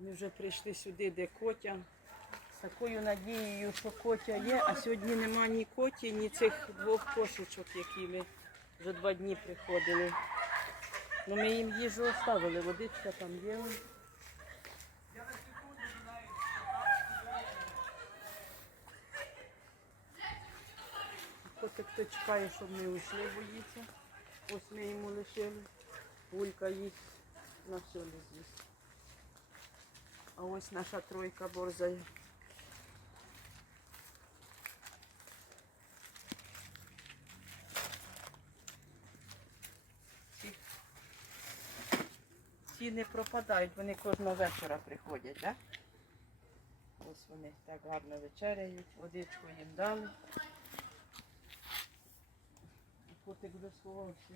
Ми вже прийшли сюди, де котя. З такою надією, що котя є, а сьогодні нема ні коті, ні цих двох кошечок, які ми вже два дні приходили. Ну, ми їм їжу оставили, водичка там є. Котик то чекає, щоб ми ушли, боїться. Ось ми йому лишили. Гулька їсть на все не з'їсть. А ось наша тройка борзає. Ці, не пропадають, вони кожного вечора приходять, так? Ось вони так гарно вечеряють, водичку їм дали. Котик вже сховався.